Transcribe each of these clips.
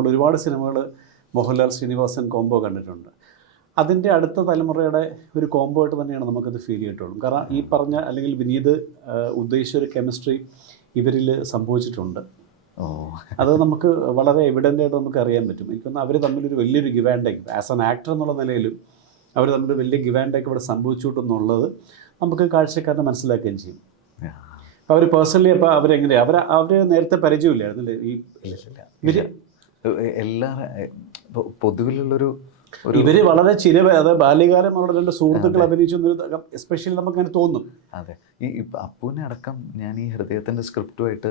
നമ്മൾ ഒരുപാട് സിനിമകൾ മോഹൻലാൽ ശ്രീനിവാസൻ കോംബോ കണ്ടിട്ടുണ്ട്. അതിൻ്റെ അടുത്ത തലമുറയുടെ ഒരു കോംബോ ആയിട്ട് തന്നെയാണ് നമുക്കത് ഫീൽ ചെയ്തിട്ടുള്ളൂ. കാരണം ഈ പറഞ്ഞ അല്ലെങ്കിൽ വിനീത് ഉദ്ദേശിച്ച ഒരു കെമിസ്ട്രി ഇവരിൽ സംഭവിച്ചിട്ടുണ്ട്. അത് നമുക്ക് വളരെ എവിഡൻ്റ് ആയിട്ട് നമുക്ക് അറിയാൻ പറ്റും. എനിക്കൊന്ന് അവർ തമ്മിലൊരു വലിയൊരു give and take as an actor എന്നുള്ള നിലയിലും അവർ തമ്മിൽ വലിയ ഗിവ് ആൻഡ് ടേക്ക് ഇവിടെ സംഭവിച്ചിട്ടുണ്ടെന്നുള്ളത് നമുക്ക് കാഴ്ചക്കാരനെ മനസ്സിലാക്കുകയും ചെയ്യും. അപ്പോൾ അവർ പേഴ്സണലി അപ്പോൾ അവരെങ്ങനെയാണ് അവർ നേരത്തെ പരിചയമില്ലായിരുന്നല്ലേ ഈ ഇവർ പൊതുവിലുള്ളൊരു ഇവർ വളരെ അത് ബാല്യകാലം അവരുടെ രണ്ട് സുഹൃത്തുക്കൾ അഭിനയിച്ചു എസ്പെഷ്യലി നമുക്കങ്ങനെ തോന്നും. അതെ, ഈ അപ്പൂനെ അടക്കം ഞാൻ ഈ ഹൃദയത്തിൻ്റെ സ്ക്രിപ്റ്റുമായിട്ട്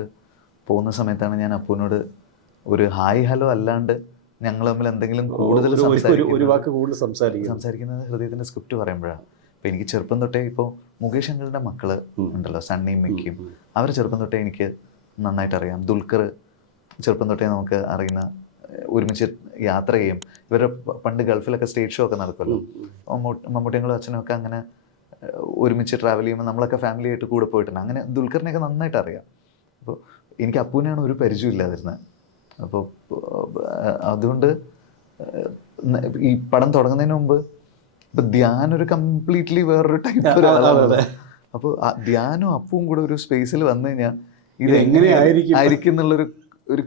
പോകുന്ന സമയത്താണ് ഞാൻ അപ്പൂനോട് ഒരു ഹായ് ഹലോ അല്ലാണ്ട് ഞങ്ങൾ തമ്മിൽ എന്തെങ്കിലും കൂടുതൽ ഒരു വാക്ക് കൂടുതൽ സംസാരിക്കുന്നത് ഹൃദയത്തിൻ്റെ സ്ക്രിപ്റ്റ് പറയുമ്പോഴാണ്. അപ്പോൾ എനിക്ക് ചെറുപ്പം തൊട്ടേ ഇപ്പോൾ മുകേഷ് അങ്കിളുടെ മക്കള് ഉണ്ടല്ലോ, സണ്ണിയും മിക്കിയും, അവർ ചെറുപ്പം തൊട്ടേ എനിക്ക് നന്നായിട്ട് അറിയാം. ദുൽഖർ ചെറുപ്പം തൊട്ടേ നമുക്ക് അറിയുന്ന, ഒരുമിച്ച് യാത്ര ചെയ്യും. ഇവരുടെ പണ്ട് ഗൾഫിലൊക്കെ സ്റ്റേജ് ഷോ ഒക്കെ നടക്കുമല്ലോ, മമ്മൂട്ടിയങ്ങളും അച്ഛനും ഒക്കെ അങ്ങനെ ഒരുമിച്ച് ട്രാവൽ ചെയ്യുമ്പോൾ നമ്മളൊക്കെ ഫാമിലി ആയിട്ട് കൂടെ പോയിട്ടുണ്ട്. അങ്ങനെ ദുൽഖറിനെയൊക്കെ നന്നായിട്ട് അറിയാം. അപ്പോൾ എനിക്ക് അപ്പൂനെയാണ് ഒരു പരിചയമില്ലാതിരുന്നത്. അപ്പോൾ അതുകൊണ്ട് ഈ പടം തുടങ്ങുന്നതിന് മുമ്പ് ഇപ്പം ധ്യാനൊരു കംപ്ലീറ്റ്ലി വേറൊരു ടൈപ്പ് ഒരാളാണ്. അപ്പോൾ ധ്യാനും അപ്പവും കൂടെ ഒരു സ്പേസിൽ വന്നു കഴിഞ്ഞാൽ ഇത് എങ്ങനെയായിരിക്കും എന്നുള്ളൊരു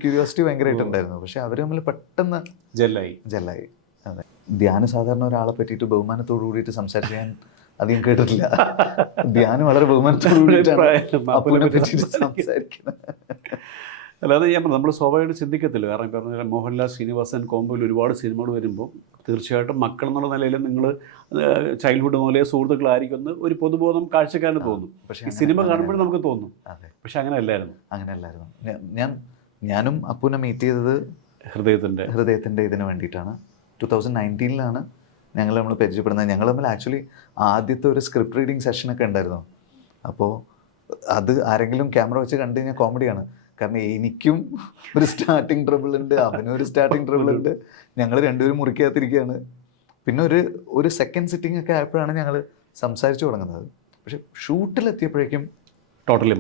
ക്യൂരിയോസിറ്റി ഭയങ്കരമായിട്ടുണ്ടായിരുന്നു. പക്ഷെ അവർ തമ്മിൽ പെട്ടെന്ന് ജെല്ലായി. അതെ, ധ്യാനം സാധാരണ ഒരാളെ പറ്റിയിട്ട് ബഹുമാനത്തോടു കൂടിയിട്ട് സംസാരിച്ച് ഞാൻ അധികം കേട്ടിട്ടില്ല. ധ്യാനം വളരെ ബഹുമാനത്തോടു കൂടിയിട്ടാണ് അപ്പൂനെ പറ്റിയിട്ട് സംസാരിക്കുന്നത്. അല്ലാതെ നമ്മൾ സ്വാഭാവികമായിട്ട് ചിന്തിക്കത്തില്ല. കാരണം പറഞ്ഞാൽ മോഹൻലാൽ ശ്രീനിവാസൻ കോംബോയിൽ ഒരുപാട് സിനിമകൾ വരുമ്പോൾ തീർച്ചയായിട്ടും മക്കൾ എന്നുള്ള നിലയിൽ നിങ്ങൾ ചൈൽഡ്ഹുഡ് മുതലേ സുഹൃത്തുക്കളായിരിക്കുമെന്ന് ഒരു പൊതുബോധം കാഴ്ചക്കാരന് തോന്നും. പക്ഷേ ഈ സിനിമ കാണുമ്പോഴും നമുക്ക് തോന്നും. പക്ഷെ അങ്ങനെയല്ലായിരുന്നു. ഞാനും അപ്പൂനെ മീറ്റ് ചെയ്തത് ഹൃദയത്തിൻ്റെ ഇതിന് വേണ്ടിയിട്ടാണ്. 2019 ഞങ്ങൾ പരിചയപ്പെടുന്നത്. ഞങ്ങൾ തമ്മിൽ ആക്ച്വലി ആദ്യത്തെ ഒരു സ്ക്രിപ്റ്റ് റീഡിങ് സെഷനൊക്കെ ഉണ്ടായിരുന്നു. അപ്പോൾ അത് ആരെങ്കിലും ക്യാമറ വെച്ച് കണ്ടു കഴിഞ്ഞാൽ കോമഡിയാണ്. കാരണം എനിക്കും ഒരു സ്റ്റാർട്ടിങ് ട്രബിൾ ഉണ്ട്, അവനും ഒരു സ്റ്റാർട്ടിങ് ട്രബിൾ ഉണ്ട്. ഞങ്ങൾ രണ്ടുപേരും മുറിക്കാത്തിരിക്കുകയാണ്. പിന്നെ ഒരു സെക്കൻഡ് സിറ്റിംഗ് ഒക്കെ ആയപ്പോഴാണ് ഞങ്ങൾ സംസാരിച്ചു തുടങ്ങുന്നത്. പക്ഷെ ഷൂട്ടിലെത്തിയപ്പോഴേക്കും ടോട്ടലി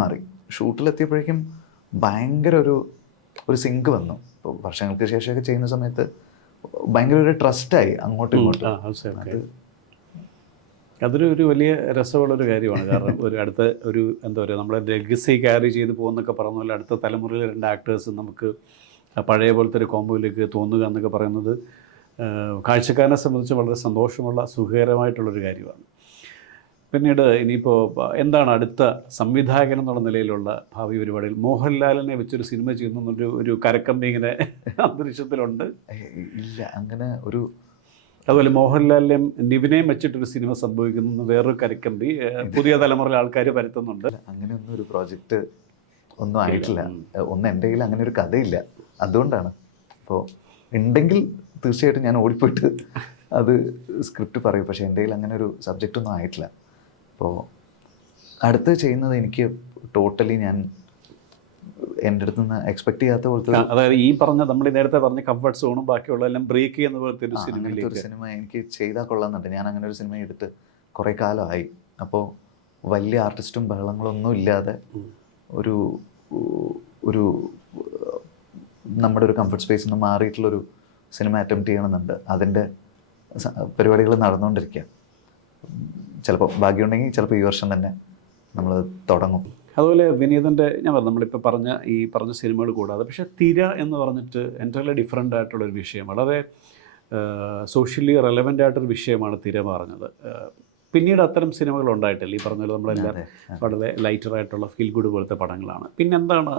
മാറി. ഷൂട്ടിലെത്തിയപ്പോഴേക്കും ഭയങ്കര ഒരു സിങ്ക് വന്നു. ഇപ്പോൾ വർഷങ്ങൾക്ക് ശേഷമൊക്കെ ചെയ്യുന്ന സമയത്ത് ഭയങ്കര ഒരു ട്രസ്റ്റായി അങ്ങോട്ടും ഇങ്ങോട്ടും. അതൊരു വലിയ രസമുള്ളൊരു കാര്യമാണ്. കാരണം അടുത്ത എന്താ പറയുക, നമ്മളെ ലെഗസി ക്യാരി ചെയ്ത് പോകുന്നൊക്കെ പറയുന്ന പോലെ അടുത്ത തലമുറയിലെ രണ്ട് ആക്ടേഴ്സ് നമുക്ക് പഴയ പോലത്തെ ഒരു കോംബോയിലേക്ക് തോന്നുക എന്നൊക്കെ പറയുന്നത് കാഴ്ചക്കാരനെ സംബന്ധിച്ച് വളരെ സന്തോഷമുള്ള സുഖകരമായിട്ടുള്ളൊരു കാര്യമാണ്. പിന്നീട് ഇനിയിപ്പോൾ എന്താണ് അടുത്ത സംവിധായകൻ എന്നുള്ള നിലയിലുള്ള ഭാവി പരിപാടികൾ? മോഹൻലാലിനെ വെച്ചൊരു സിനിമ ചെയ്യുന്ന ഒരു കരക്കമ്പി ഇങ്ങനെ അന്തരീക്ഷത്തിലുണ്ട്. ഇല്ല, അങ്ങനെ അതുപോലെ മോഹൻലാലിനെയും നിവിനെയും വെച്ചിട്ടൊരു സിനിമ സംഭവിക്കുന്നു, വേറൊരു കരക്കമ്പി പുതിയ തലമുറയിലെ ആൾക്കാർ പരത്തുന്നുണ്ട്. അങ്ങനെയൊന്നും ഒരു പ്രോജക്റ്റ് ഒന്നും ആയിട്ടില്ല. എൻ്റെ കയ്യിൽ അങ്ങനെ ഒരു കഥയില്ല. അതുകൊണ്ടാണ്. അപ്പോൾ ഉണ്ടെങ്കിൽ തീർച്ചയായിട്ടും ഞാൻ ഓടിപ്പോയിട്ട് അത് സ്ക്രിപ്റ്റ് പറയും. പക്ഷേ എൻ്റെ കയ്യിൽ അങ്ങനെ ഒരു സബ്ജക്റ്റ് ഒന്നും ആയിട്ടില്ല. അപ്പോൾ അടുത്ത് ചെയ്യുന്നത് എനിക്ക് ടോട്ടലി ഞാൻ എൻ്റെ അടുത്ത് നിന്ന് എക്സ്പെക്ട് ചെയ്യാത്ത പോലത്തെ, അതായത് ഈ നമ്മൾ നേരത്തെ പറഞ്ഞ കംഫർട്ട് സോണും ബാക്കിയുള്ളതെല്ലാം ബ്രേക്ക് ചെയ്യുന്ന പോലത്തെ ഒരു സിനിമ എനിക്ക് ചെയ്താൽ കൊള്ളാമെന്നുണ്ട്. ഞാൻ അങ്ങനെ ഒരു സിനിമ എടുത്ത് കുറേ കാലമായി. അപ്പോൾ വലിയ ആർട്ടിസ്റ്റും ബഹളങ്ങളൊന്നും ഇല്ലാതെ ഒരു നമ്മുടെ ഒരു കംഫർട്ട് സ്പേസിൽ നിന്ന് മാറിയിട്ടുള്ളൊരു സിനിമ അറ്റംപ്റ്റ് ചെയ്യണമെന്നുണ്ട്. അതിൻ്റെ പരിപാടികൾ നടന്നുകൊണ്ടിരിക്കുക. ചിലപ്പോൾ ഭാഗ്യമുണ്ടെങ്കിൽ ചിലപ്പോൾ ഈ വർഷം തന്നെ നമ്മൾ തുടങ്ങും. അതുപോലെ വിനീതൻ്റെ നമ്മളിപ്പോൾ പറഞ്ഞ സിനിമകൾ കൂടാതെ പക്ഷേ തിര എന്ന് പറഞ്ഞിട്ട് എൻ്റർലി ഡിഫറെൻ്റ് ആയിട്ടുള്ളൊരു വിഷയം, വളരെ സോഷ്യലി റെലവൻ്റ് ആയിട്ടൊരു വിഷയമാണ് തിര പറഞ്ഞത്. പിന്നീട് അത്തരം സിനിമകൾ ഉണ്ടായിട്ടില്ല. ഈ പറഞ്ഞ പോലെ നമ്മളെല്ലാം വളരെ ലൈറ്ററായിട്ടുള്ള ഫീൽ ഗുഡ് പോലത്തെ പടങ്ങളാണ്. പിന്നെന്താണ്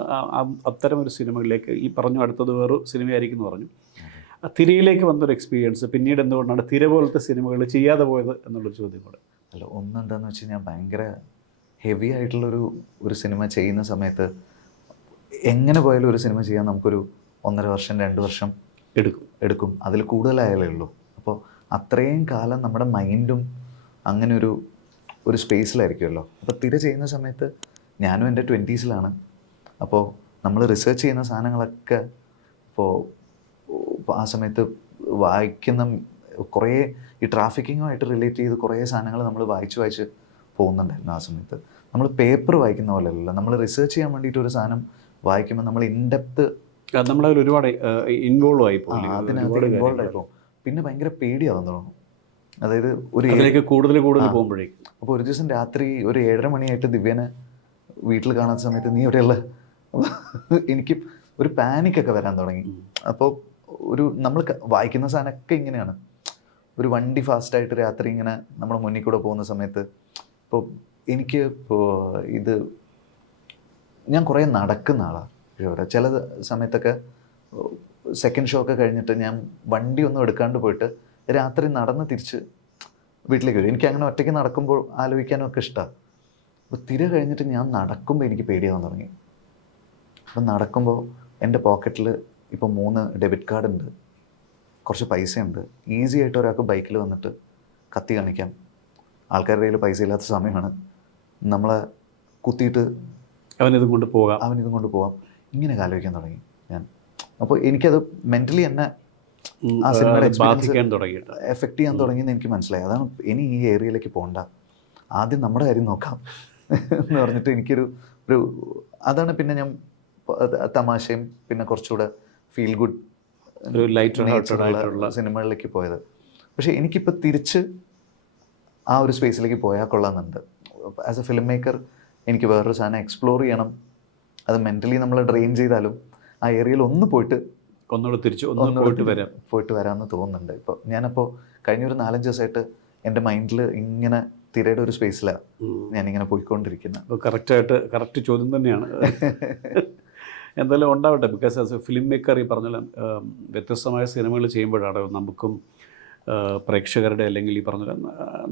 അത്തരം ഒരു സിനിമകളിലേക്ക് ഈ അടുത്തത് വേറൊരു സിനിമയായിരിക്കും എന്ന് പറഞ്ഞു, തിരയിലേക്ക് വന്നൊരു എക്സ്പീരിയൻസ്, പിന്നീട് എന്തുകൊണ്ടാണ് തിര പോലത്തെ സിനിമകൾ ചെയ്യാതെ പോയത് എന്നുള്ളൊരു ചോദ്യം കൂടെ. അല്ല, ഒന്നെന്താണെന്ന് വെച്ച് കഴിഞ്ഞാൽ ഭയങ്കര ഹെവി ആയിട്ടുള്ളൊരു സിനിമ ചെയ്യുന്ന സമയത്ത് എങ്ങനെ പോയാലും ഒരു സിനിമ ചെയ്യാൻ നമുക്കൊരു 1.5 വർഷം 2 വർഷം എടുക്കും. അതിൽ കൂടുതലായാലേ ഉള്ളൂ. അപ്പോൾ അത്രയും കാലം നമ്മുടെ മൈൻഡും അങ്ങനെ ഒരു സ്പേസിലായിരിക്കുമല്ലോ. അപ്പോൾ തിര ചെയ്യുന്ന സമയത്ത് ഞാനും എൻ്റെ 20s. അപ്പോൾ നമ്മൾ റിസർച്ച് ചെയ്യുന്ന സാധനങ്ങളൊക്കെ ഇപ്പോൾ ആ സമയത്ത് വായിക്കുന്ന കുറേ ഈ ട്രാഫിക്കിങ്ങുമായിട്ട് റിലേറ്റ് ചെയ്ത് കുറേ സാധനങ്ങൾ നമ്മൾ വായിച്ച് പോകുന്നുണ്ടായിരുന്നു. ആ സമയത്ത് നമ്മൾ പേപ്പർ വായിക്കുന്ന പോലെയല്ല, നമ്മൾ റിസർച്ച് ചെയ്യാൻ വേണ്ടിയിട്ട് ഒരു സാധനം വായിക്കുമ്പോൾ നമ്മൾ ഇൻഡെപ്ത് നമ്മളതിൽ ഒരുപാട് ഇൻവോൾവ് ആയി ആ, പോലെ അതിനകത്ത് ഇൻവോൾവ് ആയിപ്പോൾ പിന്നെ ഭയങ്കര പേടിയാവാൻ തുടങ്ങും. അതായത് ഒരു അതിലേക്ക് കൂടുതൽ പോകുമ്പോഴേക്കും അപ്പോൾ ഒരു ദിവസം രാത്രി ഒരു 7:30 മണിയായിട്ട് ദിവ്യനെ വീട്ടിൽ കാണാത്ത സമയത്ത് നീ എവിടെയുള്ള എനിക്ക് ഒരു പാനിക്കൊക്കെ വരാൻ തുടങ്ങി. അപ്പോൾ ഒരു നമ്മൾ വായിക്കുന്ന സാധനമൊക്കെ ഇങ്ങനെയാണ്. ഒരു വണ്ടി ഫാസ്റ്റായിട്ട് രാത്രി ഇങ്ങനെ നമ്മൾ മുന്നിൽ കൂടെ പോകുന്ന സമയത്ത് ഇപ്പോൾ എനിക്ക് ഇപ്പോൾ ഇത് ഞാൻ കുറേ നടക്കുന്ന ആളാണ്. ചില സമയത്തൊക്കെ സെക്കൻഡ് ഷോ ഒക്കെ കഴിഞ്ഞിട്ട് ഞാൻ വണ്ടി ഒന്നും എടുക്കാണ്ട് പോയിട്ട് രാത്രി നടന്ന് തിരിച്ച് വീട്ടിലേക്ക് വരും. എനിക്ക് അങ്ങനെ ഒറ്റയ്ക്ക് നടക്കുമ്പോൾ ആലോചിക്കാനും ഒക്കെ ഇഷ്ടമാണ്. അപ്പോൾ തിര കഴിഞ്ഞിട്ട് ഞാൻ നടക്കുമ്പോൾ എനിക്ക് പേടിയാവാൻ തുടങ്ങി. അപ്പം നടക്കുമ്പോൾ എൻ്റെ പോക്കറ്റിൽ ഇപ്പോൾ 3 ഡെബിറ്റ് കാർഡ് ഉണ്ട്, കുറച്ച് പൈസയുണ്ട്. ഈസി ആയിട്ട് ഒരാൾക്ക് ബൈക്കിൽ വന്നിട്ട് കത്തി കാണിക്കാം, ആൾക്കാരുടെ കയ്യിൽ പൈസ ഇല്ലാത്ത സമയമാണ്, നമ്മളെ കുത്തിയിട്ട് അവനിതും കൊണ്ട് പോകാം. ഇങ്ങനെയൊക്കെ ആലോചിക്കാൻ തുടങ്ങി ഞാൻ. അപ്പോൾ എനിക്കത് മെൻ്റലി എന്നെ ആ സിനിമയുടെ എക്സ്പീരിയൻസ് എഫക്റ്റ് ചെയ്യാൻ തുടങ്ങിയെന്ന് എനിക്ക് മനസ്സിലായി. അതാണ് ഇനി ഈ ഏരിയയിലേക്ക് പോകണ്ട, ആദ്യം നമ്മുടെ കാര്യം നോക്കാം എന്ന് പറഞ്ഞിട്ട് എനിക്കൊരു അതാണ് പിന്നെ ഞാൻ തമാശയും പിന്നെ കുറച്ചുകൂടെ ഫീൽ ഗുഡ് ലൈറ്റ് സിനിമകളിലേക്ക് പോയത്. പക്ഷേ എനിക്കിപ്പോൾ തിരിച്ച് ആ ഒരു സ്പേസിലേക്ക് പോയാൽ കൊള്ളാമെന്നുണ്ട്. ആസ് എ ഫിലിം മേക്കർ എനിക്ക് വേറൊരു സാധനം എക്സ്പ്ലോർ ചെയ്യണം. അത് മെൻ്റലി നമ്മൾ ഡ്രെയിൻ ചെയ്താലും ആ ഏരിയയിൽ ഒന്ന് പോയിട്ട് പോയിട്ട് വരാമെന്ന് തോന്നുന്നുണ്ട്. ഇപ്പോൾ ഞാനപ്പോൾ കഴിഞ്ഞൊരു 4-5 ദിവസമായിട്ട് എൻ്റെ മൈൻഡിൽ ഇങ്ങനെ തിരയുടെ ഒരു സ്പേസിലാണ് ഞാനിങ്ങനെ പോയിക്കൊണ്ടിരിക്കുന്നത്. അപ്പോൾ കറക്റ്റ് ചോദ്യം തന്നെയാണ്. എന്തായാലും ഉണ്ടാവട്ടെ. Because as A film maker ഈ പറഞ്ഞ വ്യത്യസ്തമായ സിനിമകൾ ചെയ്യുമ്പോഴാണ് നമുക്കും പ്രേക്ഷകരുടെ അല്ലെങ്കിൽ ഈ പറഞ്ഞ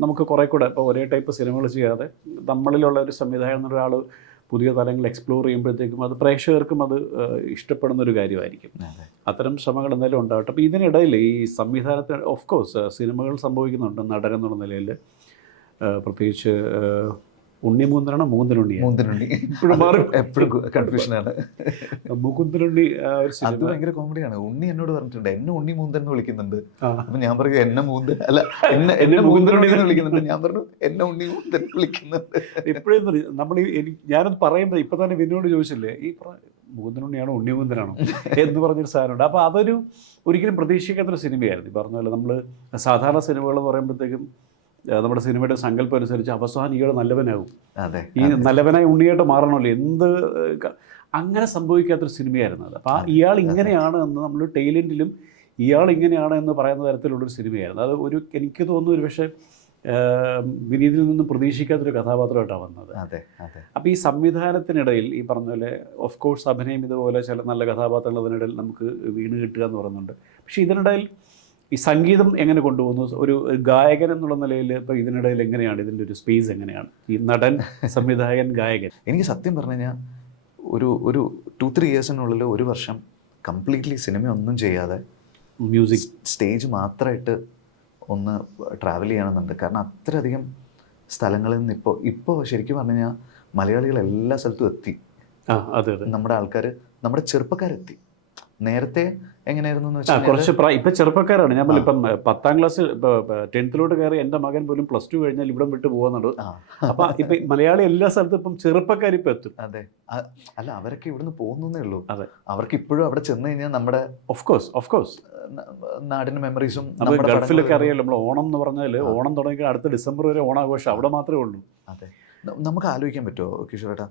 നമുക്ക് കുറേ കൂടെ ഇപ്പോൾ ഒരേ ടൈപ്പ് സിനിമകൾ ചെയ്യാതെ നമ്മളിലുള്ള ഒരു സംവിധായകൻ എന്നൊരാൾ പുതിയ തലങ്ങൾ എക്സ്പ്ലോർ ചെയ്യുമ്പോഴത്തേക്കും അത് പ്രേക്ഷകർക്കും അത് ഇഷ്ടപ്പെടുന്ന ഒരു കാര്യമായിരിക്കും. അത്തരം ശ്രമങ്ങൾ എന്തായാലും ഉണ്ടാവട്ടെ. അപ്പോൾ ഇതിനിടയിൽ ഈ സംവിധാനത്തിന് ഓഫ് കോഴ്സ് സിനിമകൾ സംഭവിക്കുന്നുണ്ട് നടനെന്നുള്ള നിലയിൽ. പ്രത്യേകിച്ച് ഉണ്ണിമൂന്തനാണ് മൂന്തനുണ്ണി എപ്പോഴും കൺഫ്യൂഷനാണ്. മുകുന്ദനുണ്ണി ഒരു അത് ഭയങ്കര കോമഡിയാണ്. ഉണ്ണി എന്നോട് പറഞ്ഞിട്ടുണ്ട് എന്നെ ഉണ്ണി മൂന്തൻ എന്ന് വിളിക്കുന്നുണ്ട്. അപ്പൊ ഞാൻ പറയും എന്നെ മൂന്തൻ അല്ല എന്നെ മുകുന്ദനുണ്ണി എന്ന് വിളിക്കുന്നുണ്ട്. ഞാൻ പറഞ്ഞു എന്നെ ഉണ്ണി മൂന്തൻ വിളിക്കുന്നുണ്ട്. എപ്പോഴും നമ്മൾ ഞാനത് പറയുമ്പോൾ ഇപ്പൊ തന്നെ വിനോട് ചോദിച്ചില്ലേ ഈ മുകുന്ദനുണ്ണിയാണോ ഉണ്ണിമൂന്തനാണോ എന്ന് പറഞ്ഞൊരു സാധനമുണ്ട്. അപ്പോൾ അതൊരു ഒരിക്കലും പ്രതീക്ഷിക്കാത്തൊരു സിനിമയായിരുന്നു. ഈ പറഞ്ഞ പോലെ നമ്മൾ സാധാരണ സിനിമകൾ എന്ന് പറയുമ്പോഴത്തേക്കും നമ്മുടെ സിനിമയുടെ സങ്കല്പം അനുസരിച്ച് അവസാനം ഇയാൾ നല്ലവനാകും, ഈ നല്ലവനായി ഉണ്ണിയായിട്ട് മാറണമല്ലോ, അങ്ങനെ സംഭവിക്കാത്തൊരു സിനിമയായിരുന്നു അത്. അപ്പോൾ ഇയാൾ ഇങ്ങനെയാണ് എന്ന് നമ്മൾ ടൈലൻഡിലും ഇയാൾ ഇങ്ങനെയാണ് എന്ന് പറയുന്ന തരത്തിലുള്ളൊരു സിനിമയായിരുന്നു അത്. എനിക്ക് തോന്നുന്നു ഒരു പക്ഷേ വിനീതിൽ നിന്നും പ്രതീക്ഷിക്കാത്തൊരു കഥാപാത്രമായിട്ടാണ് വന്നത്. അപ്പോൾ ഈ സംവിധാനത്തിനിടയിൽ ഈ പറഞ്ഞ പോലെ ഓഫ് കോഴ്സ് അഭിനയം ഇതുപോലെ ചില നല്ല കഥാപാത്രങ്ങൾ അതിനിടയിൽ നമുക്ക് വീണ് കിട്ടുക എന്ന് പറയുന്നുണ്ട്. പക്ഷേ ഇതിനിടയിൽ ഈ സംഗീതം എങ്ങനെ കൊണ്ടുപോകുന്നു? ഒരു ഗായകൻ എന്നുള്ള നിലയിൽ ഇപ്പോൾ ഇതിനിടയിൽ എങ്ങനെയാണ് ഇതിൻ്റെ ഒരു സ്പേസ് എങ്ങനെയാണ് ഈ നടൻ സംവിധായകൻ ഗായകൻ? എനിക്ക് സത്യം പറഞ്ഞു കഴിഞ്ഞാൽ ഒരു 2-3 ഇയേഴ്സിനുള്ളിൽ 1 വർഷം കംപ്ലീറ്റ്ലി സിനിമ ഒന്നും ചെയ്യാതെ മ്യൂസിക് സ്റ്റേജ് മാത്രമായിട്ട് ഒന്ന് ട്രാവൽ ചെയ്യണമെന്നുണ്ട്. കാരണം അത്രയധികം സ്ഥലങ്ങളിൽ നിന്ന് ഇപ്പോൾ ശരിക്കും പറഞ്ഞു കഴിഞ്ഞാൽ മലയാളികൾ എല്ലാ സ്ഥലത്തും എത്തി. നമ്മുടെ ആൾക്കാർ, നമ്മുടെ ചെറുപ്പക്കാരെത്തി. നേരത്തെ എങ്ങനെയായിരുന്നു എന്ന് വെച്ചാൽ കുറച്ച് ഇപ്പം ചെറുപ്പക്കാരാണ്. ഞാൻ ഇപ്പം 10ാം ക്ലാസ് 10th കയറി എൻ്റെ മകൻ പോലും +2 കഴിഞ്ഞാൽ ഇവിടം വിട്ട് പോകുന്നുണ്ട്. അപ്പം ഇപ്പം മലയാളി എല്ലാ സ്ഥലത്തും ഇപ്പം ചെറുപ്പക്കാർ ഇപ്പം എത്തും. അതെ, അല്ല അവരൊക്കെ ഇവിടുന്ന് പോകുന്നേ ഉള്ളൂ. അതെ, അവർക്ക് ഇപ്പോഴും അവിടെ ചെന്ന് കഴിഞ്ഞാൽ നമ്മുടെ ഓഫ് കോഴ്സ് നാടിൻ്റെ മെമ്മറീസും ഗൾഫിലൊക്കെ അറിയാമല്ലോ. നമ്മൾ ഓണം എന്ന് പറഞ്ഞാൽ ഓണം തുടങ്ങി അടുത്ത ഡിസംബർ വരെ ഓണാഘോഷം അവിടെ മാത്രമേ ഉള്ളൂ. അതെ, നമുക്ക് ആലോചിക്കാൻ പറ്റുമോ കിഷോറേട്ടാ,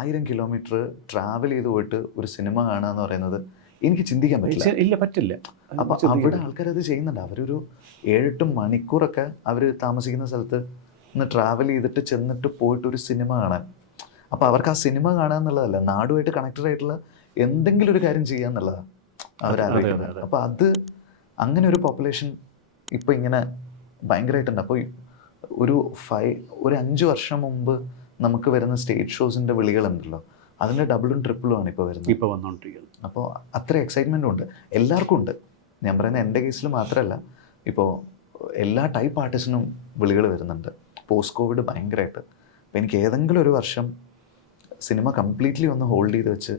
1000 കിലോമീറ്റർ ട്രാവൽ ചെയ്ത് പോയിട്ട് ഒരു സിനിമ കാണുക എന്ന് പറയുന്നത് എനിക്ക് ചിന്തിക്കാൻ പറ്റില്ല. അപ്പം അവിടെ ആൾക്കാരത് ചെയ്യുന്നുണ്ട്. അവരൊരു 7-8 മണിക്കൂറൊക്കെ അവർ താമസിക്കുന്ന സ്ഥലത്ത് നിന്ന് ട്രാവൽ ചെയ്തിട്ട് ചെന്നിട്ട് പോയിട്ട് ഒരു സിനിമ കാണാൻ. അപ്പോൾ അവർക്ക് ആ സിനിമ കാണുക എന്നുള്ളതല്ല, നാടുമായിട്ട് കണക്റ്റഡ് ആയിട്ടുള്ള എന്തെങ്കിലും ഒരു കാര്യം ചെയ്യുക എന്നുള്ളതാണ് അവരാലോചിക്കുന്നത്. അപ്പോൾ അത് അങ്ങനെ ഒരു പോപ്പുലേഷൻ ഇപ്പോൾ ഇങ്ങനെ ഭയങ്കരമായിട്ടുണ്ട്. അപ്പോൾ ഒരു 5 വർഷം മുമ്പ് നമുക്ക് വരുന്ന സ്റ്റേജ് ഷോസിൻ്റെ വിളികളുണ്ടല്ലോ, അതിൻ്റെ ഡബിളും ട്രിപ്പിളും ആണ് ഇപ്പോൾ വന്നുകൊണ്ടിരിക്കുന്നത്. അപ്പോൾ അത്ര എക്സൈറ്റ്മെൻറ്റും ഉണ്ട്, എല്ലാവർക്കും ഉണ്ട്. ഞാൻ പറയുന്നത് എൻ്റെ കേസിൽ മാത്രമല്ല, ഇപ്പോൾ എല്ലാ ടൈപ്പ് ആർട്ടിസ്റ്റിനും വിളികൾ വരുന്നുണ്ട്. പോസ്റ്റ് കോവിഡ് ഭയങ്കരമായിട്ട്. അപ്പോൾ എനിക്ക് ഏതെങ്കിലും ഒരു വർഷം സിനിമ കംപ്ലീറ്റ്ലി ഒന്ന് ഹോൾഡ് ചെയ്ത് വെച്ച്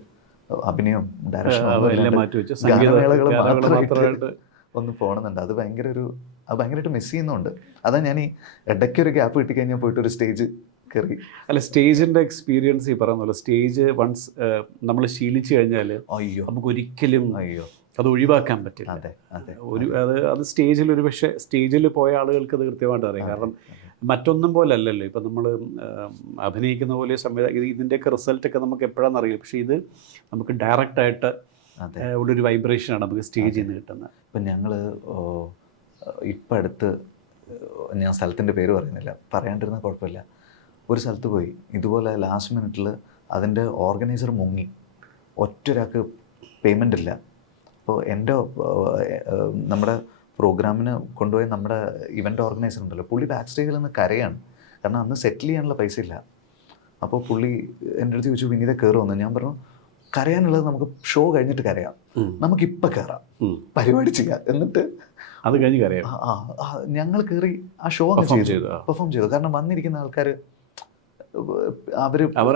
അഭിനയവും ഡയറക്ഷനും മാത്രമായിട്ട് ഒന്ന് പോകണമെന്നുണ്ട്. അത് ഭയങ്കരമായിട്ട് മിസ് ചെയ്യുന്നുണ്ട്. അതാ ഞാൻ ഈ ഇടയ്ക്കൊരു ഗ്യാപ്പ് കിട്ടിക്കഴിഞ്ഞാൽ പോയിട്ട് ഒരു സ്റ്റേജ് കയറി. അല്ല, സ്റ്റേജിൻ്റെ എക്സ്പീരിയൻസ് ഈ പറയുന്ന പോലെ സ്റ്റേജ് വൺസ് നമ്മൾ ശീലിച്ചു കഴിഞ്ഞാൽ അയ്യോ നമുക്ക് ഒരിക്കലും അയ്യോ അത് ഒഴിവാക്കാൻ പറ്റില്ല. അതെ അതെ അത് സ്റ്റേജിൽ ഒരു പക്ഷേ സ്റ്റേജിൽ പോയ ആളുകൾക്ക് അത് കൃത്യമായിട്ട് അറിയാം. കാരണം മറ്റൊന്നും പോലെ അല്ലല്ലോ. ഇപ്പം നമ്മൾ അഭിനയിക്കുന്ന പോലെ ഇതിൻ്റെയൊക്കെ റിസൾട്ടൊക്കെ നമുക്ക് എപ്പോഴാണെന്ന് അറിയില്ല. പക്ഷേ ഇത് നമുക്ക് ഡയറക്റ്റായിട്ട് ഉള്ളൊരു വൈബ്രേഷനാണ് നമുക്ക് സ്റ്റേജിൽ നിന്ന് കിട്ടുന്നത്. ഇപ്പം ഞങ്ങൾ ഇപ്പം അടുത്ത്, ഞാൻ സ്ഥലത്തിൻ്റെ പേര് പറയുന്നില്ല, പറയാണ്ടിരുന്ന കുഴപ്പമില്ല, ഒരു സ്ഥലത്ത് പോയി ഇതുപോലെ ലാസ്റ്റ് മിനിറ്റിൽ അതിൻ്റെ ഓർഗനൈസർ മുങ്ങി, ഒറ്റൊരാൾക്ക് പേയ്മെൻ്റ് ഇല്ല. അപ്പോൾ എൻ്റെ നമ്മുടെ പ്രോഗ്രാമിന് കൊണ്ടുപോയി നമ്മുടെ ഇവൻ്റ് ഓർഗനൈസർ ഉണ്ടല്ലോ, പുള്ളി ബാക്ക് സ്റ്റേജിൽ നിന്ന് കരയാണ്. കാരണം അന്ന് സെറ്റിൽ ചെയ്യാനുള്ള പൈസ ഇല്ല. അപ്പോൾ പുള്ളി എൻ്റെ അടുത്ത് ചോദിച്ചു, വിനീത കയറുമെന്ന്. ഞാൻ പറഞ്ഞു, കരയാനുള്ളത് നമുക്ക് ഷോ കഴിഞ്ഞിട്ട് കരയാം, നമുക്കിപ്പോൾ കയറാം, പരിപാടി ചെയ്യാം, എന്നിട്ട് അത് കഴിഞ്ഞ് കരയാം. ഞങ്ങൾ കയറി ആ ഷോ പെർഫോം ചെയ്തു. കാരണം വന്നിരിക്കുന്ന ആൾക്കാർ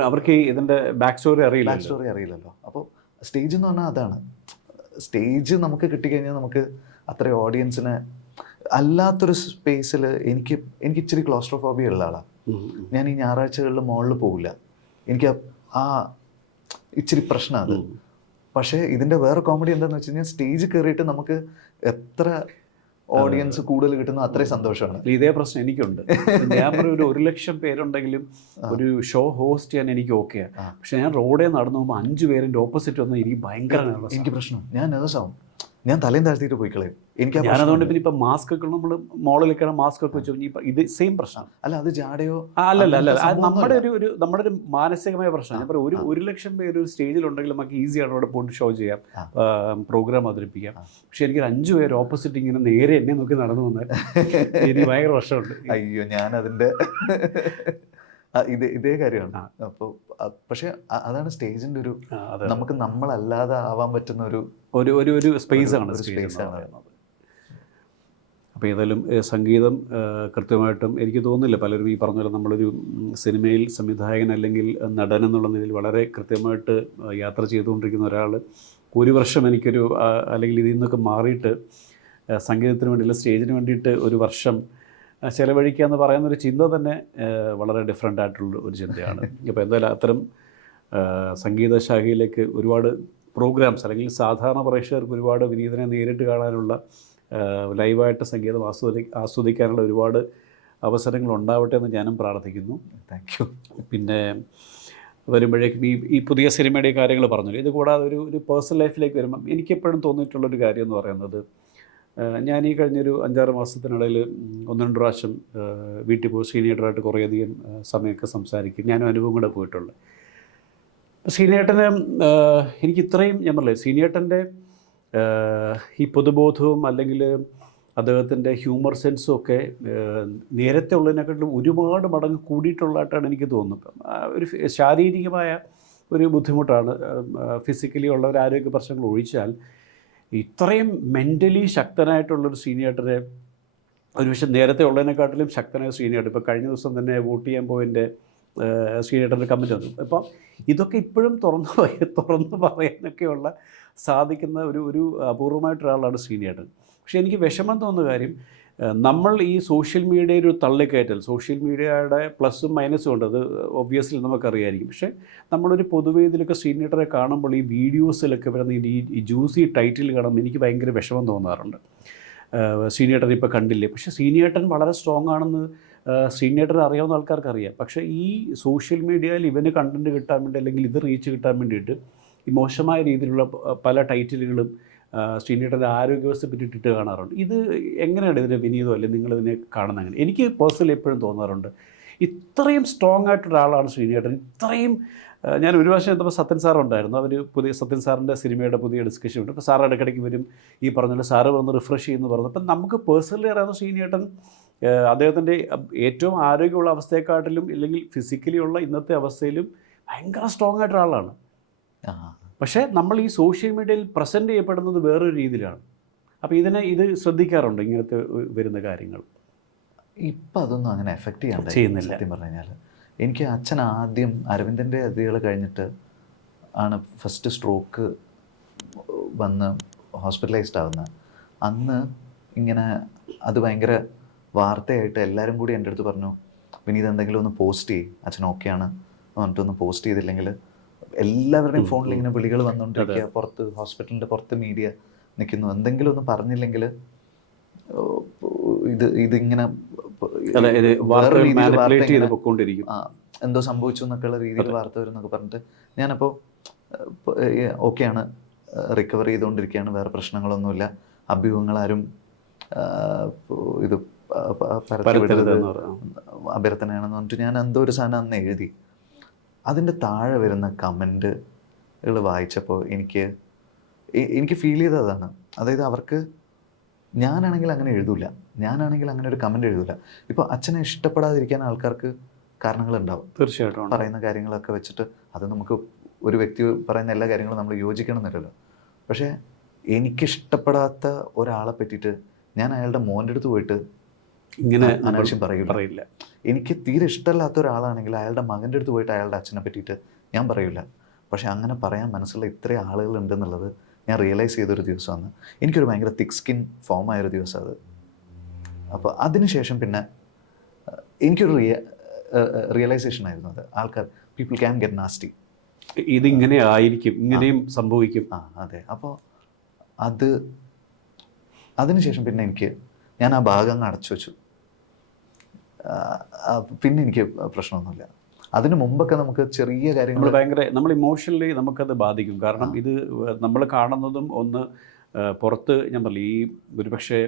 അവർക്ക് ഇതിൻ്റെ ബാക്ക് സ്റ്റോറി അറിയില്ലല്ലോ. അപ്പോൾ സ്റ്റേജ് എന്ന് പറഞ്ഞാൽ അതാണ്. സ്റ്റേജ് നമുക്ക് കിട്ടിക്കഴിഞ്ഞാൽ നമുക്ക് അത്ര ഓഡിയൻസിനെ, അല്ലാത്തൊരു സ്പേസിൽ എനിക്ക് ഇച്ചിരി ക്ലോസ്ട്രോഫോബിയ ഉള്ള ആളാണ് ഞാൻ. ഈ ഞായറാഴ്ചകളിൽ മോളിൽ പോകില്ല, എനിക്ക് ആ ഇച്ചിരി പ്രശ്നമാണ് അത്. പക്ഷേ ഇതിൻ്റെ വേറെ കോമഡി എന്താണെന്ന് വെച്ച് കഴിഞ്ഞാൽ, സ്റ്റേജ് കയറിയിട്ട് നമുക്ക് എത്ര ഓഡിയൻസ് കൂടുതൽ കിട്ടുന്നു അത്രയും സന്തോഷമാണ്. ഇതേ പ്രശ്നം എനിക്കുണ്ട്. ഞാൻ ഒരു 100,000 പേരുണ്ടെങ്കിലും ഒരു ഷോ ഹോസ്റ്റ് ചെയ്യാൻ എനിക്ക് ഓക്കെയാണ്. പക്ഷെ ഞാൻ റോഡേ നടന്നു പോകുമ്പോൾ 5 പേരിൻ്റെ ഓപ്പോസിറ്റ് വന്നാൽ എനിക്ക് ഭയങ്കര എനിക്ക് പ്രശ്നം, ഞാൻ നേഴ്സാവും, ഞാൻ തലയും താഴ്ത്തിയിട്ട് പോയി കളയും. ഞാനതുകൊണ്ട് പിന്നെ ഇപ്പം മാസ്ക് ഒക്കെ നമ്മൾ മോളിലേക്കാണ് മാസ്ക് ഒക്കെ വെച്ചു. ഇത് സെയിം പ്രശ്നം അല്ല, അത് ജാടയോ അല്ലല്ല, നമ്മുടെ ഒരു മാനസികമായ പ്രശ്നം. ഞാൻ പറയാം, 100,000 പേര് ഒരു സ്റ്റേജിലുണ്ടെങ്കിൽ നമുക്ക് ഈസിയാണ് അവിടെ പോയിട്ട് ഷോ ചെയ്യാം, പ്രോഗ്രാം അവതരിപ്പിക്കാം. പക്ഷെ എനിക്കൊരു 5 പേര് ഓപ്പോസിറ്റ് ഇങ്ങനെ നേരെ എന്നെ നോക്കി നടന്നു വന്നാൽ എനിക്ക് ഭയങ്കര പ്രശ്നമുണ്ട്. അയ്യോ, ഞാനതിൻ്റെ ഇതേ കാര്യമാണ്. അപ്പോൾ പക്ഷെ അതാണ് സ്റ്റേജിൻ്റെ ഒരു, നമുക്ക് നമ്മളല്ലാതെ ആവാൻ പറ്റുന്ന ഒരു സ്പേസാണ്. അപ്പോൾ ഏതായാലും സംഗീതം കൃത്യമായിട്ടും എനിക്ക് തോന്നുന്നില്ല, പലരും ഈ പറഞ്ഞ പോലെ നമ്മളൊരു സിനിമയിൽ സംവിധായകൻ അല്ലെങ്കിൽ നടൻ എന്നുള്ള നിലയിൽ വളരെ കൃത്യമായിട്ട് യാത്ര ചെയ്തുകൊണ്ടിരിക്കുന്ന ഒരാൾ 1 വർഷം എനിക്കൊരു അല്ലെങ്കിൽ ഇതിൽ നിന്നൊക്കെ മാറിയിട്ട് സംഗീതത്തിന് വേണ്ടിയുള്ള സ്റ്റേജിന് വേണ്ടിയിട്ട് 1 വർഷം ചിലവഴിക്കുക എന്ന് പറയുന്നൊരു ചിന്ത തന്നെ വളരെ ഡിഫറെൻ്റ് ആയിട്ടുള്ള ഒരു ചിന്തയാണ്. അപ്പോൾ എന്തായാലും അത്തരം സംഗീത ശാഖയിലേക്ക് ഒരുപാട് പ്രോഗ്രാംസ്, അല്ലെങ്കിൽ സാധാരണ പ്രേക്ഷകർക്ക് ഒരുപാട് വിനീതനെ നേരിട്ട് കാണാനുള്ള, ലൈവായിട്ട് സംഗീതം ആസ്വദിക്കാനുള്ള ഒരുപാട് അവസരങ്ങൾ ഉണ്ടാവട്ടെ എന്ന് ഞാനും പ്രാർത്ഥിക്കുന്നു. Thank you. പിന്നെ വരുമ്പോഴേക്കും ഈ പുതിയ സിനിമയുടെ കാര്യങ്ങൾ പറഞ്ഞല്ലോ, ഇത് കൂടാതെ ഒരു പേഴ്സണൽ ലൈഫിലേക്ക് വരുമ്പം എനിക്കെപ്പോഴും തോന്നിയിട്ടുള്ളൊരു കാര്യം എന്ന് പറയുന്നത്, ഞാൻ ഈ കഴിഞ്ഞൊരു 5-6 മാസത്തിനിടയിൽ 1-2 പ്രാവശ്യം വീട്ടിൽ പോയി സീനിയേറ്ററായിട്ട് കുറേയധികം സമയമൊക്കെ സംസാരിക്കും. ഞാനും അനുഭവം കൂടെ പോയിട്ടുള്ളത്. സീനിയേട്ടന് എനിക്ക് ഇത്രയും, ഞാൻ പറഞ്ഞില്ലേ, സീനിയേട്ടൻ്റെ ഈ പൊതുബോധവും അല്ലെങ്കിൽ അദ്ദേഹത്തിൻ്റെ ഹ്യൂമർ സെൻസും ഒക്കെ നേരത്തെ ഉള്ളതിനെക്കാട്ടിലും ഒരുപാട് മടങ്ങ് കൂടിയിട്ടുള്ളതായിട്ടാണ് എനിക്ക് തോന്നുന്നത്. ഒരു ശാരീരികമായ ഒരു ബുദ്ധിമുട്ടാണ്, ഫിസിക്കലി ഉള്ള ഒരു ആരോഗ്യ പ്രശ്നങ്ങൾ ഒഴിച്ചാൽ ഇത്രയും മെൻ്റലി ശക്തനായിട്ടുള്ളൊരു സീനിയേട്ടറെ ഒരുപക്ഷെ നേരത്തെ ഉള്ളതിനെക്കാട്ടിലും ശക്തനായ സീനിയേട്ടർ. ഇപ്പോൾ കഴിഞ്ഞ ദിവസം തന്നെ വോട്ട് ചെയ്യാൻ പോയതിൻ്റെ സീനിയേട്ടറിൻ്റെ കമൻറ്റ് വന്നു. അപ്പം ഇതൊക്കെ ഇപ്പോഴും തുറന്ന് പറയാനൊക്കെയുള്ള സാധിക്കുന്ന ഒരു അപൂർവമായിട്ടൊരാളാണ് സീനിയേട്ടൻ. പക്ഷേ എനിക്ക് വിഷമം തോന്നുന്ന കാര്യം, നമ്മൾ ഈ സോഷ്യൽ മീഡിയയിൽ ഒരു തള്ളിക്കയറ്റൽ, സോഷ്യൽ മീഡിയയുടെ പ്ലസും മൈനസും ഉണ്ട്, അത് ഒബ്വിയസ്ലി നമുക്കറിയായിരിക്കും. പക്ഷേ നമ്മളൊരു പൊതുവേദിയിലൊക്കെ സീനിയേറ്ററെ കാണുമ്പോൾ ഈ വീഡിയോസിലൊക്കെ വരുന്ന ഈ ജ്യൂസി ടൈറ്റിൽ കാണുമ്പോൾ എനിക്ക് ഭയങ്കര വിഷമം തോന്നാറുണ്ട്. സീനിയേട്ടൻ ഇപ്പോൾ കണ്ടില്ലേ, പക്ഷേ സീനിയേട്ടൻ വളരെ സ്ട്രോങ് ആണെന്ന് സീനിയേട്ടൻ അറിയാവുന്ന ആൾക്കാർക്ക് അറിയാം. പക്ഷേ ഈ സോഷ്യൽ മീഡിയയിൽ ഇവന് കണ്ടൻറ്റ് കിട്ടാൻ വേണ്ടി, അല്ലെങ്കിൽ ഇത് റീച്ച് കിട്ടാൻ വേണ്ടിയിട്ട് ഈ മോശമായ രീതിയിലുള്ള പല ടൈറ്റിലുകളും സീനിയേട്ടൻ്റെ ആരോഗ്യവസ്ഥയെ പറ്റിയിട്ട് കാണാറുണ്ട്. ഇത് എങ്ങനെയാണ് ഇതിൻ്റെ വിനീതം, അല്ലെങ്കിൽ നിങ്ങളിതിനെ കാണുന്നത് അങ്ങനെ? എനിക്ക് പേഴ്സണലി എപ്പോഴും തോന്നാറുണ്ട്, ഇത്രയും സ്ട്രോങ് ആയിട്ടൊരാളാണ് ശ്രീനിയേട്ടൻ. ഇത്രയും ഞാൻ ഒരു പ്രാവശ്യം എന്തപ്പോൾ സത്യൻ സാറുണ്ടായിരുന്നു, അവർ പുതിയ സത്യൻ സാറിൻ്റെ സിനിമയുടെ പുതിയ ഡിസ്കഷൻ ഉണ്ട്. അപ്പോൾ സാർ ഇടയ്ക്കിടയ്ക്ക് വരും, ഈ പറഞ്ഞ സാറ് വന്ന് റിഫ്രഷ് ചെയ്യുമെന്ന് പറഞ്ഞു. അപ്പം നമുക്ക് പേഴ്സണലി അറിയാവുന്ന ശ്രീനിയേട്ടൻ അദ്ദേഹത്തിൻ്റെ ഏറ്റവും ആരോഗ്യമുള്ള അവസ്ഥയെക്കാട്ടിലും, ഇല്ലെങ്കിൽ ഫിസിക്കലി ഉള്ള ഇന്നത്തെ അവസ്ഥയിലും ഭയങ്കര സ്ട്രോങ് ആയിട്ടൊരാളാണ്. പക്ഷേ നമ്മൾ ഈ സോഷ്യൽ മീഡിയയിൽ പ്രസൻറ്റ് ചെയ്യപ്പെടുന്നത് വേറൊരു രീതിയിലാണ്. അപ്പോൾ ഇത് ശ്രദ്ധിക്കാറുണ്ട് ഇങ്ങനത്തെ വരുന്ന കാര്യങ്ങൾ? ഇപ്പം അതൊന്നും അങ്ങനെ എഫക്റ്റ് ചെയ്യുന്നില്ല സത്യം പറഞ്ഞു കഴിഞ്ഞാൽ. എനിക്ക് അച്ഛൻ ആദ്യം അരവിന്ദൻ്റെ അതിഥികൾ കഴിഞ്ഞിട്ട് ആണ് ഫസ്റ്റ് സ്ട്രോക്ക് വന്ന് ഹോസ്പിറ്റലൈസ്ഡ് ആവുന്നത്. അന്ന് ഇങ്ങനെ അത് ഭയങ്കര വാർത്തയായിട്ട് എല്ലാവരും കൂടി എൻ്റെ അടുത്ത് പറഞ്ഞു, വിനീത് എന്തെങ്കിലും ഒന്ന് പോസ്റ്റ് ചെയ്യും, അച്ഛൻ ഓക്കെയാണ് പറഞ്ഞിട്ടൊന്ന് പോസ്റ്റ് ചെയ്തില്ലെങ്കിൽ എല്ലാവരുടെയും ഫോണിൽ ഇങ്ങനെ വിളികൾ വന്നുകൊണ്ടിരിക്കുക, പുറത്ത് ഹോസ്പിറ്റലിൻ്റെ പുറത്ത് മീഡിയ നിൽക്കുന്നു, എന്തെങ്കിലും ഒന്ന് പറഞ്ഞില്ലെങ്കിൽ ഇതിങ്ങനെ എന്തോ സംഭവിച്ചു എന്നൊക്കെയുള്ള രീതിയിൽ വാർത്ത വരും എന്നൊക്കെ പറഞ്ഞിട്ട് ഞാനപ്പോൾ ഓക്കെയാണ്, റിക്കവർ ചെയ്തുകൊണ്ടിരിക്കുകയാണ്, വേറെ പ്രശ്നങ്ങളൊന്നുമില്ല, അഭ്യൂഹങ്ങളാരും ഇത് പരത്തരുത് അഭ്യർത്ഥനയാണെന്ന് പറഞ്ഞിട്ട് ഞാൻ എന്തോ ഒരു സാധനം അന്ന് എഴുതി. അതിൻ്റെ താഴെ വരുന്ന കമൻറ്റുകൾ വായിച്ചപ്പോൾ എനിക്ക് ഫീൽ ചെയ്തതാണ്. അതായത് അവർക്ക് ഞാനാണെങ്കിൽ അങ്ങനെ എഴുതൂല, ഞാനാണെങ്കിൽ അങ്ങനെ ഒരു കമൻറ്റ് എഴുതൂല. ഇപ്പോൾ അച്ഛനെ ഇഷ്ടപ്പെടാതിരിക്കാൻ ആൾക്കാർക്ക് കാരണങ്ങളുണ്ടാവും, തീർച്ചയായിട്ടും. പറയുന്ന കാര്യങ്ങളൊക്കെ വെച്ചിട്ട് അത് നമുക്ക് ഒരു വ്യക്തി പറയുന്ന എല്ലാ കാര്യങ്ങളും നമ്മൾ യോജിക്കണമെന്നില്ലല്ലോ. പക്ഷേ എനിക്കിഷ്ടപ്പെടാത്ത ഒരാളെ പറ്റിയിട്ട് ഞാൻ അയാളുടെ മോൻ്റെ അടുത്ത് പോയിട്ട് ഇങ്ങനെ അനാവശ്യം പറയില്ല. എനിക്ക് തീരെ ഇഷ്ടമല്ലാത്ത ഒരാളാണെങ്കിൽ അയാളുടെ മകൻ്റെ അടുത്ത് പോയിട്ട് അയാളുടെ അച്ഛനെ പറ്റിയിട്ട് ഞാൻ പറയില്ല. പക്ഷെ അങ്ങനെ പറയാൻ മനസ്സുള്ള ഇത്രയും ആളുകളുണ്ടെന്നുള്ളത് ഞാൻ റിയലൈസ് ചെയ്തൊരു ദിവസമാണ്. എനിക്കൊരു ഭയങ്കര തിക്ക് സ്കിൻ ഫോം ആയൊരു ദിവസം അത്. അപ്പോൾ അതിനുശേഷം പിന്നെ എനിക്കൊരു റിയലൈസേഷൻ ആയിരുന്നു അത്. ആൾക്കാർ പീപ്പിൾ ക്യാൻ ഗെറ്റ് നാസ്റ്റി, ഇതിങ്ങനെ ആയിരിക്കും, ഇങ്ങനെയും സംഭവിക്കും. അതെ. അപ്പോൾ അതിനുശേഷം പിന്നെ ഞാൻ ആ ഭാഗം അടച്ചു വെച്ചു. പിന്നെ എനിക്ക് പ്രശ്നമൊന്നുമില്ല. അതിന് മുമ്പൊക്കെ നമുക്ക് ചെറിയ കാര്യങ്ങൾ നമ്മൾ ഇമോഷണലി നമുക്കത് ബാധിക്കും. കാരണം ഇത് നമ്മൾ കാണുന്നതും ഒന്ന് പുറത്ത് ഞാൻ പറഞ്ഞു, ഈ ഒരുപക്ഷെ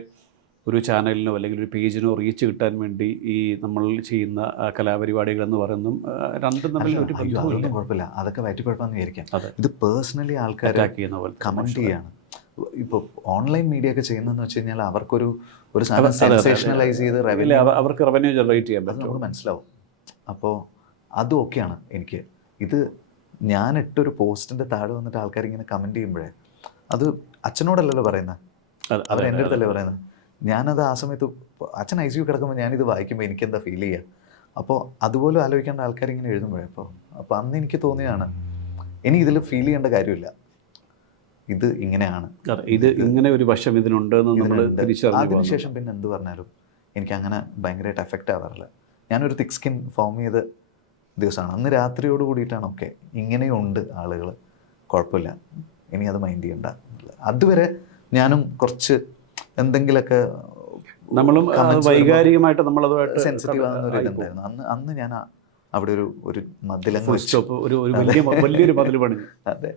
ഒരു ചാനലിനോ അല്ലെങ്കിൽ ഒരു പേജിനോ റീച്ച് കിട്ടാൻ വേണ്ടി ഈ നമ്മൾ ചെയ്യുന്ന കലാപരിപാടികൾ എന്ന് പറയുന്നതും രണ്ടും തമ്മിൽ ഒരു അതൊന്നും കുഴപ്പമില്ല, അതൊക്കെ വയറ്റിക്കുഴപ്പമെന്ന് വിചാരിക്കാം. ഇത് പേഴ്സണലി ആൾക്കാർ കമൻറ്റ് ചെയ്യാണ്. ഇപ്പോൾ ഓൺലൈൻ മീഡിയ ഒക്കെ ചെയ്യുന്നതെന്ന് വെച്ച് കഴിഞ്ഞാൽ അവർക്കൊരു സാധനം സെൻസേഷണലൈസ് ചെയ്ത് അവർക്ക് റവന്യൂ ജനറേറ്റ് ചെയ്യാൻ പറ്റും, നമുക്ക് മനസ്സിലാവും. അപ്പോൾ അതും ഓക്കെയാണ്. ഇത് ഞാൻ ഇട്ടൊരു പോസ്റ്റിൻ്റെ താഴെ വന്നിട്ട് ആൾക്കാർ ഇങ്ങനെ കമൻറ്റ് ചെയ്യുമ്പോഴേ അത് അച്ഛനോടല്ലല്ലോ പറയുന്നത്, അവർ എൻ്റെ അടുത്തല്ലേ പറയുന്നത്. ഞാനത് ആ സമയത്ത് അച്ഛൻ ICU കിടക്കുമ്പോൾ ഞാനിത് വായിക്കുമ്പോൾ എനിക്കെന്താ ഫീൽ ചെയ്യുക. അപ്പോൾ അതുപോലും ആലോചിക്കേണ്ട ആൾക്കാരിങ്ങനെ എഴുതുമ്പോഴേ അപ്പോൾ അന്ന് എനിക്ക് തോന്നിയതാണ് ഇനി ഇതിൽ ഫീൽ ചെയ്യേണ്ട കാര്യമില്ല, ഇത് ഇങ്ങനെയാണ്, ഇത് ഇങ്ങനെ ഒരു വശം ഇതിനുണ്ടെന്ന് നമ്മൾ തിരിച്ചറിഞ്ഞു. അതിനുശേഷം പിന്നെ എന്ത് പറഞ്ഞാലും എനിക്ക് അങ്ങനെ ഭയങ്കരമായിട്ട് എഫക്റ്റ് ആവാറില്ല. ഞാനൊരു തിക്ക് സ്കിൻ ഫോം ചെയ്ത ദിവസമാണ് അന്ന്. രാത്രിയോട് കൂടിയിട്ടാണ് ഓക്കെ ഇങ്ങനെയുണ്ട് ആളുകൾ, കുഴപ്പമില്ല, ഇനി അത് മൈൻഡ് ചെയ്യണ്ട. അതുവരെ ഞാനും കുറച്ച് എന്തെങ്കിലുമൊക്കെ നമ്മളും വൈകാരികമായിട്ട് നമ്മളതുമായിട്ട് സെൻസിറ്റീവ് ആകുന്ന ഒരു ഇതുണ്ടായിരുന്നു. അന്ന് ഞാൻ അവിടെ ഒരു മതിലങ്ങ് വലിയൊരു മതിൽ പണിഞ്ഞു. അതെ.